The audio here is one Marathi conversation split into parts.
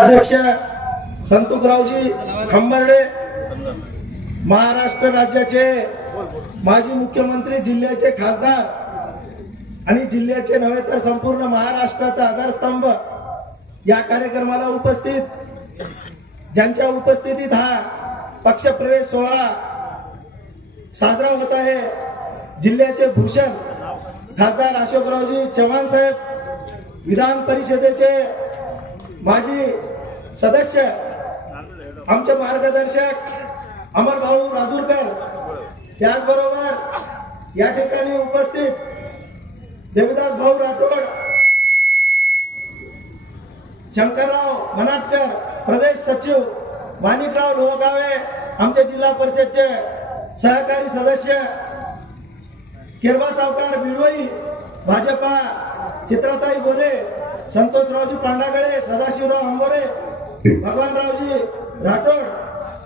अध्यक्ष संतोषरावजी खंबार्डे, महाराष्ट्र राज्याचे माजी मुख्यमंत्री, जिल्ह्याचे खासदार आणि जिल्ह्याचे नव्हे तर संपूर्ण महाराष्ट्राचा आधारस्तंभ या कार्यक्रमाला उपस्थित, ज्यांच्या उपस्थितीत हा पक्षप्रवेश सोहळा साजरा होत आहे, जिल्ह्याचे भूषण खासदार अशोकरावजी चव्हाण साहेब, विधान परिषदेचे माजी सदस्य, आमचे मार्गदर्शक अमरभाऊ राजूरकर, त्याचबरोबर या ठिकाणी उपस्थित देवदास भाऊ राठोड, शंकरराव मनाटकर प्रदेश सचिव, माणिकराव लोहगावे आमचे जिल्हा परिषदचे सहकारी सदस्य, किरवा सावकार बिडवई भाजपा, चित्रताई बोले, संतोषरावजी पांडागळे, सदाशिवराव अंबोरे, भगवानरावजी राठोड,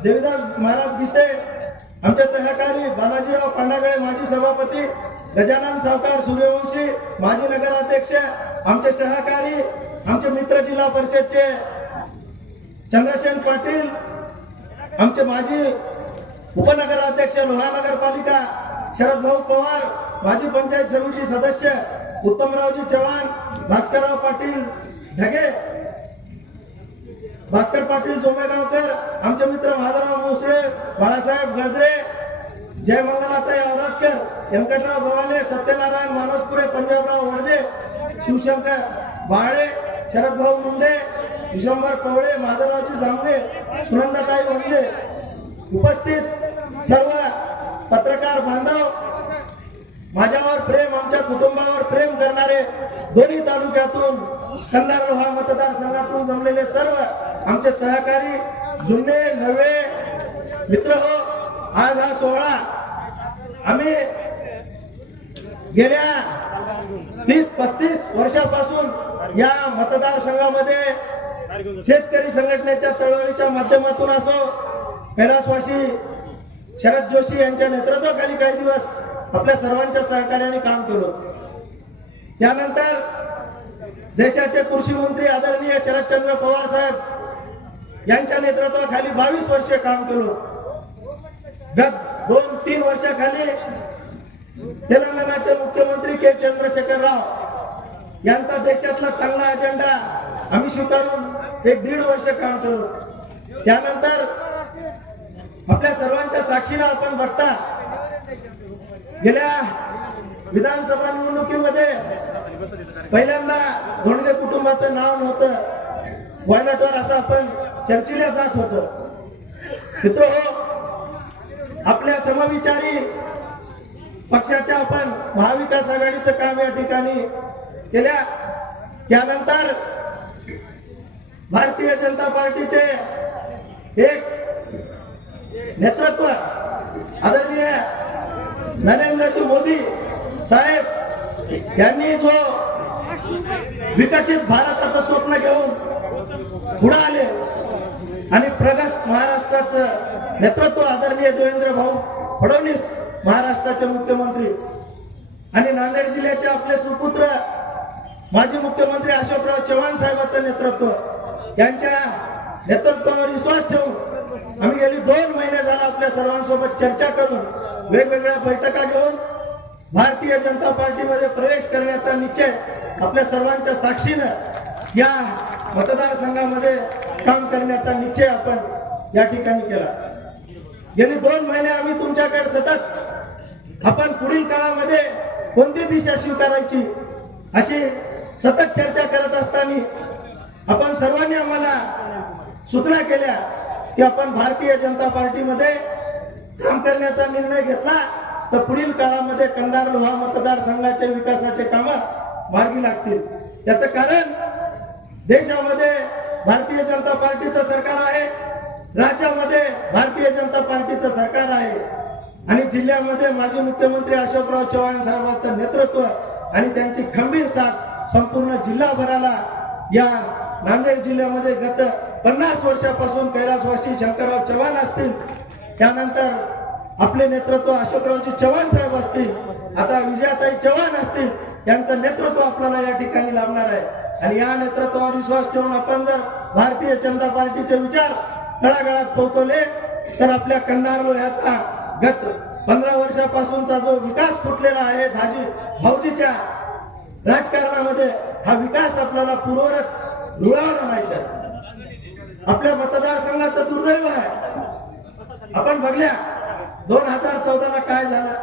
देवीदास महाराज गीते, आमचे सहकारी बालाजीराव पांडागळे माजी सभापती, गजानन सावकार सूर्यवंशी माजी नगराध्यक्ष, आमचे सहकारी, आमचे मित्र जिल्हा परिषदचे चंद्रसेन पाटील, आमचे माजी उपनगराध्यक्ष लोहा नगरपालिका शरद भाऊ पवार, माजी पंचायत समिती सदस्य उत्तमरावजी चव्हाण, भास्करराव पाटील ढगे, भास्कर पाटील जोमेगावकर, आमचे मित्र माधवराव मुसळे, बाळासाहेब गजरे, जय मंगलाताई औरातकर, व्यंकटराव भवाने, सत्यनारायण मानसपुरे, पंजाबराव वडदे, शिवशंकर बाळे, शरद भाऊ मुंडे, विशंभर कवळे, माधवरावजी जांभे, सुनंदाताई वंदे, उपस्थित सर्व पत्रकार बांधव, माझ्यावर प्रेम, आमच्या कुटुंबावर प्रेम करणारे, दोन्ही तालुक्यातून कंधार लोहा मतदारसंघातून जमलेले सर्व आमचे सहकारी, जुने नवे मित्र हो, आज हा सोहळा आम्ही गेल्या 30-35 वर्षापासून या मतदारसंघामध्ये शेतकरी संघटनेच्या चळवळीच्या माध्यमातून असो, कैलासवासी शरद जोशी यांच्या नेतृत्वाखाली काही दिवस आपल्या सर्वांच्या सहकार्याने काम केलं. त्यानंतर देशाचे कृषी मंत्री आदरणीय शरदचंद्र पवार साहेब यांच्या नेतृत्वाखाली 22 वर्षे काम केलं. गत 2-3 वर्षाखाली तेलंगणाचे मुख्यमंत्री के चंद्रशेखर राव यांचा देशातला चांगला अजेंडा आम्ही स्वीकारून 1-1.5 वर्ष काम केलं. त्यानंतर आपल्या सर्वांच्या साक्षीला आपण बघता, गेल्या विधानसभा निवडणुकीमध्ये पहिल्यांदा धोंडगे कुटुंबाचं नाव नव्हतं, वायनाटवर असं आपण चर्चेला जात होतं. मित्र हो, आपल्या समविचारी पक्षाच्या आपण महाविकास आघाडीचं काम या ठिकाणी केल्या. त्यानंतर भारतीय जनता पार्टीचे एक नेतृत्व आदरणीय नरेंद्रजी मोदी साहेब यांनी जो विकसित भारताचं स्वप्न घेऊन पुढे आले आणि प्रगत महाराष्ट्राचं नेतृत्व आदरणीय देवेंद्र भाऊ फडणवीस महाराष्ट्राचे मुख्यमंत्री आणि नांदेड जिल्ह्याचे आपले सुपुत्र माजी मुख्यमंत्री अशोकराव चव्हाण साहेबांचं नेतृत्व, यांच्या नेतृत्वावर विश्वास ठेवून आम्ही गेली 2 महिने झाला आपल्या सर्वांसोबत चर्चा करून वेगवेगळ्या बैठका घेऊन भारतीय जनता पार्टीमध्ये प्रवेश करण्याचा निश्चय आपल्या सर्वांच्या साक्षीनं या मतदारसंघामध्ये काम करण्याचा निश्चय आपण या ठिकाणी केला. गेली 2 महिने आम्ही तुमच्याकडे सतत आपण पुढील काळामध्ये कोणती दिशा स्वीकारायची अशी सतत चर्चा करत असताना आपण सर्वांनी आम्हाला सूचना केल्या की आपण भारतीय जनता पार्टीमध्ये काम करण्याचा निर्णय घेतला तर पुढील काळामध्ये कंधार लोहा मतदारसंघाचे विकासाचे काम मार्गी लागतील. त्याचं कारण देशामध्ये भारतीय जनता पार्टीचं सरकार आहे, राज्यामध्ये भारतीय जनता पार्टीचं सरकार आहे आणि जिल्ह्यामध्ये माजी मुख्यमंत्री अशोकराव चव्हाण साहेबांचं नेतृत्व आणि त्यांची खंबीर साथ संपूर्ण जिल्हाभराला या नांदेड जिल्ह्यामध्ये गत 50 वर्षापासून कैलासवासी शंकरराव चव्हाण असतील, त्यानंतर आपले नेतृत्व अशोकरावजी चव्हाण साहेब असतील, आता विजयाताई चव्हाण असतील, यांचं नेतृत्व आपल्याला या ठिकाणी लाभणार आहे. आणि या नेतृत्वावर विश्वास ठेवून आपण जर भारतीय जनता पार्टीचे विचार तळागाळात पोहोचवले तर आपल्या कंधार लोह्याचा गत 15 वर्षापासूनचा जो विकास फुटलेला आहे धाजी भाऊजीच्या राजकारणामध्ये, हा विकास आपल्याला पूर्ववत रुळावर आणायचा आहे. आपल्या मतदारसंघाचं दुर्दैव आहे. आपण बघल्या 2014 ला काय झालं,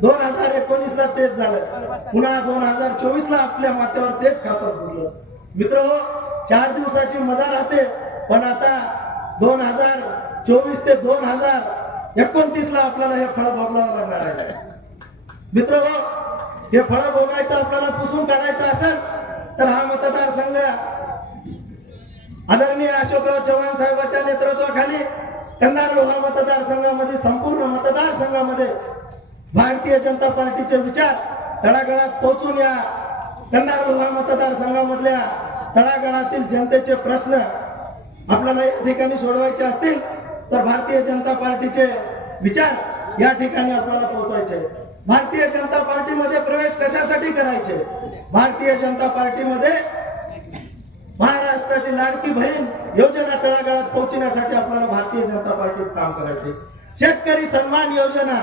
2019 ला तेच झालं, पुन्हा 2024 ला आपल्या माथ्यावर तेच खापर फुटलं. मित्रहो, 4 दिवसाची मजा राहते, पण आता 2024 ते 2029 ला आपल्याला हे फळ भोगावं लागणार आहे. मित्रहो, हे फळ भोगायचं आपल्याला पुसून काढायचं असेल तर हा मतदारसंघ आदरणीय अशोकराव चव्हाण साहेबांच्या नेतृत्वाखाली कंधार लोहा मतदारसंघामध्ये, संपूर्ण मतदारसंघामध्ये भारतीय जनता पार्टीचे विचार तळागाळात पोहोचून या कंधार लोहा मतदारसंघामधल्या तळागाळातील जनतेचे प्रश्न आपल्याला या ठिकाणी सोडवायचे असतील तर भारतीय जनता पार्टीचे विचार या ठिकाणी आपल्याला पोहोचवायचे. भारतीय जनता पार्टीमध्ये प्रवेश कशासाठी करायचे? भारतीय जनता पार्टीमध्ये महाराष्ट्राची लाडकी बहीण योजना तळागाळात पोहोचण्यासाठी आपल्याला भारतीय जनता पार्टीत काम करायचे. शेतकरी सन्मान योजना,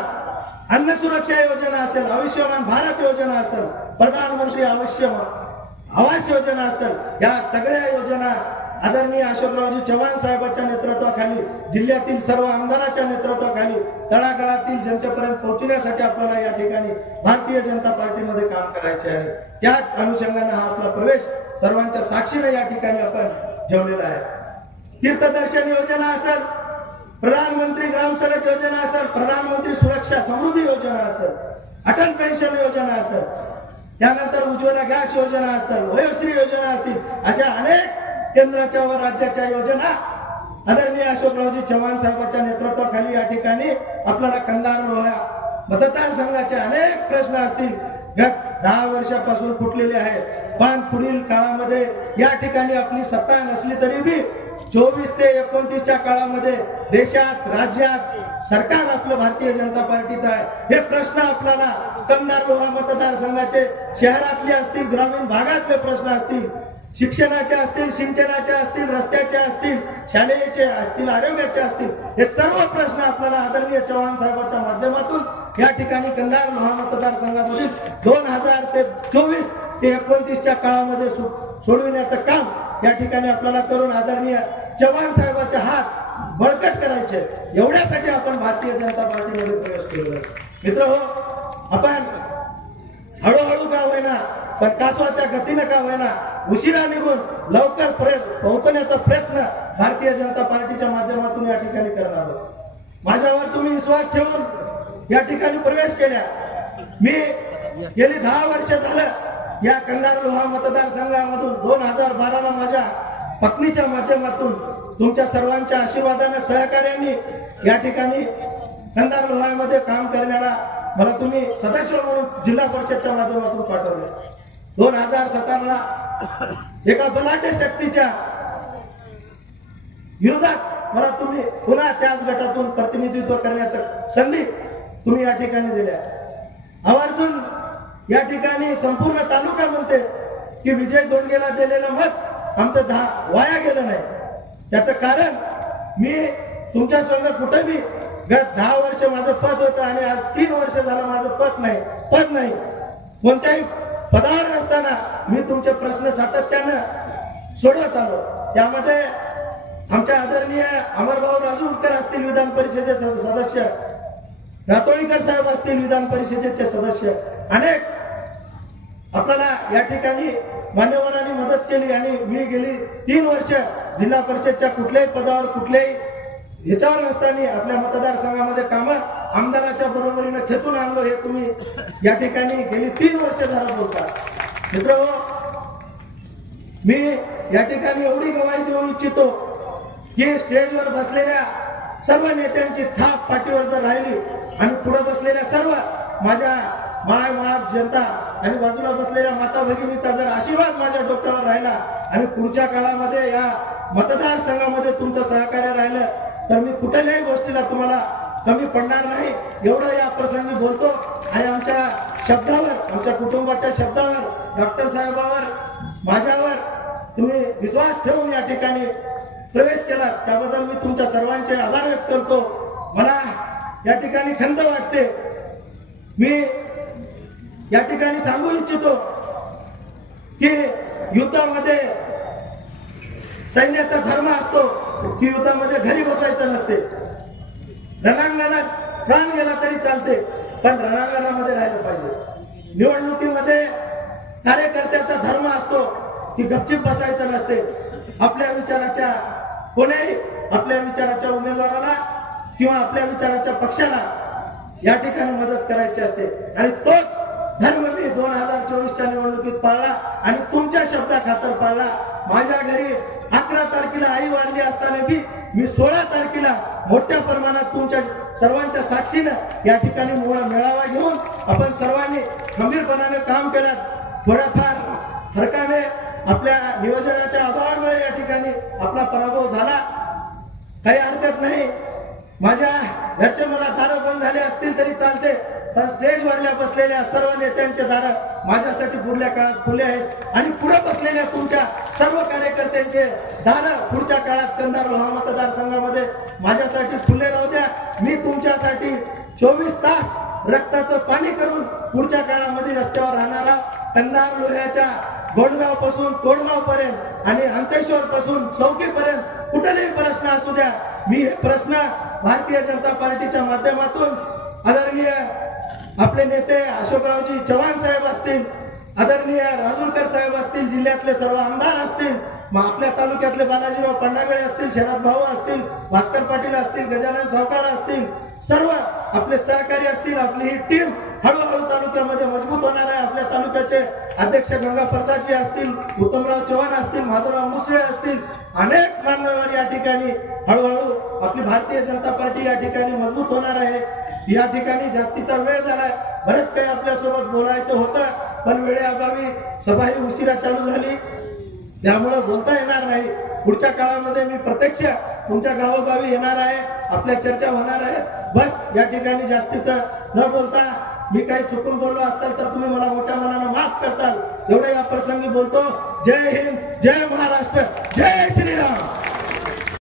अन्न सुरक्षा योजना असेल, आयुष्यमान भारत योजना असेल, प्रधानमंत्री आवास योजना असेल, या सगळ्या योजना आदरणीय अशोकरावजी चव्हाण साहेबांच्या नेतृत्वाखाली, जिल्ह्यातील सर्व आमदारांच्या नेतृत्वाखाली तळागाळातील जनतेपर्यंत पोहोचण्यासाठी आपल्याला या ठिकाणी भारतीय जनता पार्टीमध्ये काम करायचे आहे. त्याच अनुषंगाने हा आपला प्रवेश सर्वांच्या साक्षीने या ठिकाणी आपण ठेवलेला आहे. तीर्थदर्शन योजना असेल, प्रधानमंत्री ग्राम सडक योजना असेल, प्रधानमंत्री सुरक्षा समृद्धी योजना असेल, अटल पेन्शन योजना असेल, त्यानंतर उज्ज्वला गॅस योजना असेल, वयोश्री योजना असतील, अशा अनेक केंद्राच्या व राज्याच्या योजना आदरणीय अशोकरावजी चव्हाण साहेबांच्या नेतृत्वाखाली या ठिकाणी आपल्याला कंधार लोहा मतदारसंघाचे अनेक प्रश्न असतील गत 10 वर्षापासून फुटलेले आहेत. पण पुढील काळामध्ये या ठिकाणी आपली सत्ता नसली तरी बी 24 ते 29च्या काळामध्ये देशात, राज्यात सरकार आपलं भारतीय जनता पार्टीचं आहे. हे प्रश्न आपल्याला कंधार लोहा मतदारसंघाचे शहरातले असतील, ग्रामीण भागातले प्रश्न असतील, शिक्षणाचे असतील, सिंचनाचे असतील, रस्त्याचे असतील, शालेयचे असतील, आरोग्याचे असतील, हे सर्व प्रश्न आपल्याला आदरणीय चव्हाण साहेबांच्या माध्यमातून या ठिकाणी कंधार लोहा मतदारसंघामध्ये 2024 ते 29च्या काळामध्ये सोडविण्याचं काम या ठिकाणी आपल्याला करून आदरणीय चव्हाण साहेबांचे हात बळकट करायचे, एवढ्यासाठी आपण भारतीय जनता पार्टीमध्ये प्रवेश केलेला. मित्र हो, आपण हळूहळू का होईना पण कासवाच्या गतीनं का होईना उशिरा निघून लवकर पोहोचण्याचा प्रयत्न भारतीय जनता पार्टीच्या माध्यमातून या ठिकाणी करणार आहोत. माझ्यावर तुम्ही विश्वास ठेवून या ठिकाणी प्रवेश केल्या. मी गेली 10 वर्ष झालं या कंधार लोहा मतदारसंघामधून 2012 ला माझ्या पत्नीच्या माध्यमातून तुमच्या सर्वांच्या आशीर्वादाने, सहकार्याने या ठिकाणी कंधार लोहामध्ये काम करण्याला मला तुम्ही सदस्य म्हणून जिल्हा परिषदच्या माध्यमातून पाठवले. 2017 ला एका बलाढ्य शक्तीच्या विरोधात मला तुम्ही पुन्हा त्याच गटातून प्रतिनिधित्व करण्याचं संधी तुम्ही या ठिकाणी दिल्या. आवर्जून या ठिकाणी संपूर्ण तालुका म्हणते की विजय दोंडगेला दिलेलं मत आमचं वाया गेलं नाही. त्याचं कारण मी तुमच्या संघ कुठे बी गत 10 वर्ष माझं पद होतं आणि आज 3 वर्ष झालं माझं पद नाही. कोणत्याही पदावर नसताना मी तुमचे प्रश्न सातत्यानं सोडवत आलो. त्यामध्ये आमच्या आदरणीय अमरभाऊ राजूरकर असतील विधान परिषदेचे सदस्य, रातोळीकर साहेब असतील विधान परिषदेचे सदस्य, अनेक आपल्याला या ठिकाणी मान्यवरांनी मदत केली आणि मी गेली 3 वर्ष जिल्हा परिषदच्या कुठल्याही पदावर, कुठल्याही याच्यावर नसताना आपल्या मतदारसंघामध्ये कामं आमदाराच्या बरोबरीने खेचून आणलो. हे तुम्ही या ठिकाणी गेली 3 वर्ष झालं बोलता. मित्र, मी या ठिकाणी एवढी गवाही देऊ इच्छितो की स्टेजवर बसलेल्या सर्व नेत्यांची थाप पाठीवर जर राहिली आणि पुढे बसलेल्या सर्व माझ्या माय जनता आणि बाजूला बसलेल्या माता भगिनीचा जर आशीर्वाद माझ्या डोक्यावर राहिला आणि पुढच्या काळामध्ये या मतदारसंघामध्ये तुमचं सहकार्य राहिलं तर मी कुठल्याही गोष्टीला तुम्हाला कमी पडणार नाही, एवढं या प्रसंगी बोलतो. आणि आमच्या शब्दावर, आमच्या कुटुंबाच्या शब्दावर, डॉक्टर साहेबावर माझ्यावर तुम्ही विश्वास ठेवून या ठिकाणी प्रवेश केला त्याबद्दल मी तुमच्या सर्वांचे आभार व्यक्त करतो. मला या ठिकाणी खंत वाटते. मी या ठिकाणी सांगू इच्छितो की युद्धामध्ये सैन्याचा धर्म असतो की युद्धामध्ये घरी बसायचं नसते. रणांगणात प्राण गेला तरी चालते पण रणांगणामध्ये राहिलं पाहिजे. निवडणुकीमध्ये कार्यकर्त्याचा धर्म असतो की गपचीप बसायचं नसते. आपल्या विचाराच्या कोणीही आपल्या विचाराच्या उमेदवाराला किंवा आपल्या विचाराच्या पक्षाला या ठिकाणी मदत करायची असते आणि तोच धर्म मी 2024च्या निवडणुकीत पाळला आणि तुमच्या शब्दाखातर पाळला. माझ्या घरी 11 तारखेला आई वाढली असताना मी 16 तारखेला मोठ्या प्रमाणात तुमच्या सर्वांच्या साक्षीनं या ठिकाणी मेळावा घेऊन आपण सर्वांनी खंबीरपणाने काम केलं. थोड्याफार फरकाने आपल्या नियोजनाच्या अभावामुळे या ठिकाणी आपला पराभव झाला. काही हरकत नाही. माझ्या घरचे मला दारं बंद झाले असतील तरी चालते पण स्टेजवरल्या बसलेल्या सर्व नेत्यांचे दारं माझ्यासाठी पुढल्या काळात खुले आहेत आणि पुढे बसलेल्या तुमच्या सर्व कार्यकर्त्यांचे दारं पुढच्या काळात कंधार लोहा मतदारसंघामध्ये माझ्यासाठी खुले राहू द्या. मी तुमच्यासाठी 24 तास रक्ताचं पाणी करून पुढच्या काळामध्ये रस्त्यावर राहणारा कंधार लोह्याच्या गोंडगाव पासून तोडगाव पर्यंत आणि अंतेश्वर पासून चौकीपर्यंत कुठलेही प्रश्न असू द्या मी हे प्रश्न भारतीय जनता पार्टीच्या माध्यमातून आदरणीय आपले नेते अशोकरावजी चव्हाण साहेब असतील, आदरणीय राजूरकर साहेब असतील, जिल्ह्यातले सर्व आमदार असतील, आपल्या तालुक्यातले बालाजीराव पंडागळे असतील, शरद भाऊ असतील, भास्कर पाटील असतील, गजानन सावकार असतील, सर्व आपले सहकारी असतील. आपली ही टीम हळूहळू तालुक्यामध्ये मजबूत होणार आहे. आपल्या तालुक्याचे अध्यक्ष गंगा प्रसादजी असतील, उत्तमराव चव्हाण असतील, माधवराव मुसळे असतील, अनेक मान्यवर या ठिकाणी हळूहळू आपली भारतीय जनता पार्टी या ठिकाणी मजबूत होणार आहे. या ठिकाणी जास्तीचा वेळ झालाय. बरेच काही आपल्यासोबत बोलायचं होतं पण वेळेअभावी सभा ही उशिरा चालू झाली त्यामुळे बोलता येणार नाही. पुढच्या काळामध्ये मी प्रत्यक्ष तुमच्या गावोगावी येणार आहे. आपल्या चर्चा होणार आहे. बस या ठिकाणी जास्तीचं न बोलता मी काही चुकून बोललो असाल तर तुम्ही मला मोठ्या मनानं माफ करताल एवढं या प्रसंगी बोलतो. जय हिंद, जय महाराष्ट्र, जय श्रीराम.